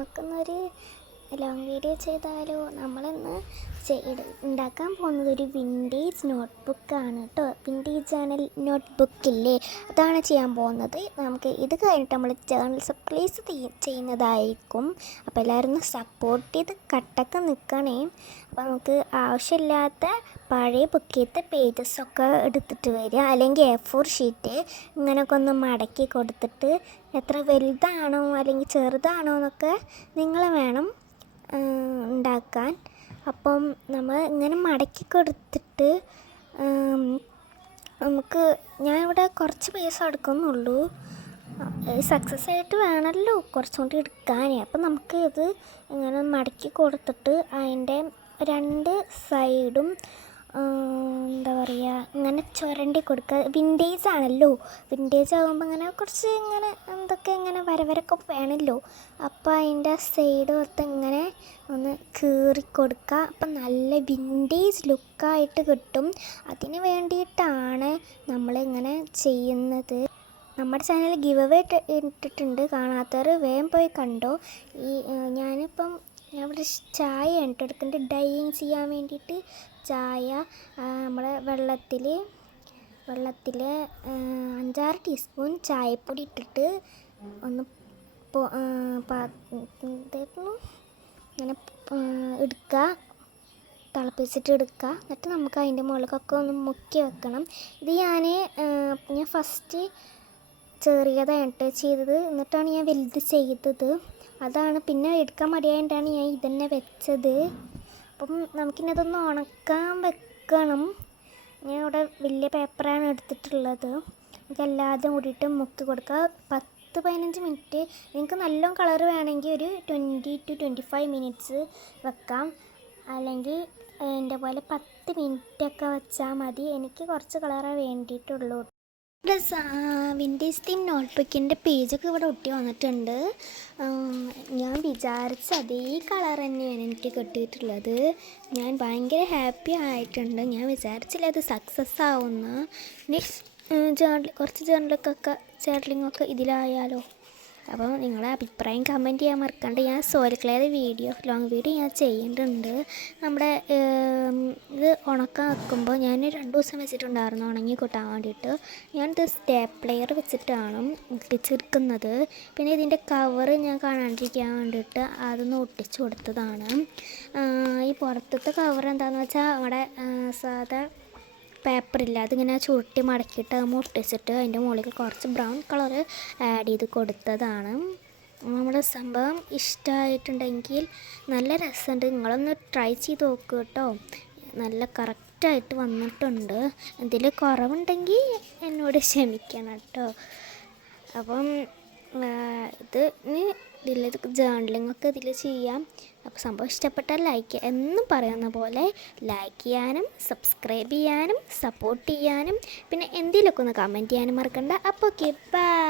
നമുക്കൊന്നൊരു long video ചെയ്താലോ? നമ്മളിന്ന് ഉണ്ടാക്കാൻ പോകുന്നത് ഒരു വിൻറ്റേജ് നോട്ട്ബുക്കാണ് കേട്ടോ. വിൻറ്റേജ് ചാനൽ നോട്ട്ബുക്കില്ലേ, അതാണ് ചെയ്യാൻ പോകുന്നത്. നമുക്ക് ഇത് കഴിഞ്ഞിട്ട് നമ്മൾ ചാനൽ സർപ്രൈസ് ചെയ്യുന്നതായിരിക്കും. അപ്പോൾ എല്ലാവരും ഒന്ന് സപ്പോർട്ട് ചെയ്ത് കട്ടൊക്കെ നിൽക്കണേ. അപ്പോൾ നമുക്ക് ആവശ്യമില്ലാത്ത പഴയ ബുക്കിലത്തെ പേജസൊക്കെ എടുത്തിട്ട് വരിക, അല്ലെങ്കിൽ A4 ഷീറ്റ് ഇങ്ങനെയൊക്കെ ഒന്ന് മടക്കി കൊടുത്തിട്ട് എത്ര വലുതാണോ അല്ലെങ്കിൽ ചെറുതാണോ എന്നൊക്കെ നിങ്ങൾ വേണം ഉണ്ടാക്കാൻ. അപ്പം നമ്മൾ ഇങ്ങനെ മടക്കി കൊടുത്തിട്ട് നമുക്ക് ഞാനിവിടെ കുറച്ച് പൈസ എടുക്കുന്നുള്ളൂ. സക്സസ് ആയിട്ട് വേണമല്ലോ കുറച്ചും കൂടി എടുക്കാൻ. അപ്പം നമുക്ക് ഇത് ഇങ്ങനെ മടക്കി കൊടുത്തിട്ട് അതിൻ്റെ രണ്ട് സൈഡും എന്താ പറയുക, ഇങ്ങനെ ചുരണ്ടി കൊടുക്കുക. വിൻറ്റേജ് ആണല്ലോ, വിൻറ്റേജ് ആകുമ്പോൾ ഇങ്ങനെ കുറച്ച് ഇങ്ങനെ എന്തൊക്കെ ഇങ്ങനെ വരവരൊക്കെ വേണമല്ലോ. അപ്പോൾ അതിൻ്റെ സൈഡ് മൊത്തം ഇങ്ങനെ ഒന്ന് കീറി കൊടുക്കുക. അപ്പം നല്ല വിൻറ്റേജ് ലുക്കായിട്ട് കിട്ടും. അതിന് വേണ്ടിയിട്ടാണ് നമ്മളിങ്ങനെ ചെയ്യുന്നത്. നമ്മുടെ ചാനൽ ഗിവ് അവേ ഇട്ടിട്ടുണ്ട്, കാണാത്തവർ വേഗം പോയി കണ്ടോ. ഞാനിപ്പം ഇവിടെ ചായ എടുക്കുന്നുണ്ട് ഡൈയിങ് ചെയ്യാൻ വേണ്ടിയിട്ട്. ചായ നമ്മുടെ വെള്ളത്തിൽ 5-6 ടീസ്പൂൺ ചായപ്പൊടി ഇട്ടിട്ട് ഒന്ന് ഇങ്ങനെ എടുക്കുക, തിളപ്പിച്ചിട്ട് എടുക്കുക. എന്നിട്ട് നമുക്ക് അതിൻ്റെ മുകളിലൊക്കെ ഒന്ന് മുക്കി വെക്കണം. ഇത് ഞാൻ ഫസ്റ്റ് ചെറിയതായിട്ട് ചെയ്തത്, എന്നിട്ടാണ് ഞാൻ വലുത് ചെയ്തത്. അതാണ് പിന്നെ എടുക്കാൻ മടിയായിട്ടാണ് ഞാൻ ഇതന്നെ വെച്ചത്. അപ്പം നമുക്കിനതൊന്ന് ഉണക്കാൻ വെക്കണം. ഞാൻ ഇവിടെ വലിയ പേപ്പറാണ് എടുത്തിട്ടുള്ളത്. നമുക്കെല്ലാതും കൂടിയിട്ട് മുക്കി കൊടുക്കുക. 10-15 മിനിറ്റ്. നിങ്ങൾക്ക് നല്ലോണം കളർ വേണമെങ്കിൽ ഒരു 20 to 25 മിനിറ്റ്സ് വെക്കാം, അല്ലെങ്കിൽ എൻ്റെ പോലെ 10 മിനിറ്റൊക്കെ വെച്ചാൽ മതി. എനിക്ക് കുറച്ച് കളറേ വേണ്ടിയിട്ടുള്ളൂ. ഇവിടെ വിൻറ്റേജ് തീം നോട്ട്ബുക്കിൻ്റെ പേജൊക്കെ ഇവിടെ ഒട്ടി വന്നിട്ടുണ്ട്. ഞാൻ വിചാരിച്ച അതേ കളർ തന്നെയാണ് എനിക്ക് കിട്ടിയിട്ടുള്ളത്. ഞാൻ ഭയങ്കര ഹാപ്പി ആയിട്ടുണ്ട്. ഞാൻ വിചാരിച്ചില്ല അത് സക്സസ് ആവുമെന്ന്. കുറച്ച് ജേർണലിങ്ങൊക്കെ ഇതിലായാലോ. അപ്പോൾ നിങ്ങളെ അഭിപ്രായം കമൻറ്റ് ചെയ്യാൻ മറക്കണ്ട. ഞാൻ സോയിൽ ക്ലെയർ ലോങ് വീഡിയോ ഞാൻ ചെയ്യുന്നുണ്ട്. നമ്മുടെ ഇത് ഉണക്കാൻ വെക്കുമ്പോൾ ഞാൻ 2 ദിവസം വെച്ചിട്ടുണ്ടായിരുന്നു ഉണങ്ങി കിട്ടാൻ വേണ്ടിയിട്ട്. ഞാനിത് സ്റ്റേപ്ലെയർ വെച്ചിട്ടാണ് ഒട്ടിച്ചെടുക്കുന്നത്. പിന്നെ ഇതിൻ്റെ കവറ് ഞാൻ കാണാണ്ടിരിക്കാൻ വേണ്ടിയിട്ട് അതൊന്ന് ഒട്ടിച്ച് കൊടുത്തതാണ്. ഈ പുറത്തത്തെ കവർ എന്താണെന്ന് വെച്ചാൽ നമ്മുടെ സാധാ പേപ്പറില്ല, അതിങ്ങനെ ചുരുട്ടി മടക്കിയിട്ട് ഒട്ടിച്ചിട്ട് അതിൻ്റെ മുകളിൽ കുറച്ച് ബ്രൗൺ കളർ ആഡ് ചെയ്ത് കൊടുത്തതാണ്. നമ്മുടെ സംഭവം ഇഷ്ടമായിട്ടുണ്ടെങ്കിൽ നല്ല രസമുണ്ട്, നിങ്ങളൊന്ന് ട്രൈ ചെയ്ത് നോക്കുക കേട്ടോ. നല്ല കറക്റ്റായിട്ട് വന്നിട്ടുണ്ട്. എന്തെങ്കിലും കുറവുണ്ടെങ്കിൽ എന്നോട് ക്ഷമിക്കണം കേട്ടോ. അപ്പം ഇതിൽ ജേർണലിങ്ങൊക്കെ ഇതിൽ ചെയ്യാം. അപ്പോൾ സംഭവം ഇഷ്ടപ്പെട്ടാൽ ലൈക്ക് എന്നും പറയുന്ന പോലെ ലൈക്ക് ചെയ്യാനും സബ്സ്ക്രൈബ് ചെയ്യാനും സപ്പോർട്ട് ചെയ്യാനും പിന്നെ എന്തെങ്കിലുമൊക്കെ ഒന്ന് കമൻറ്റ് ചെയ്യാനും മറക്കണ്ട. അപ്പോൾ ഓക്കെ, ബൈ.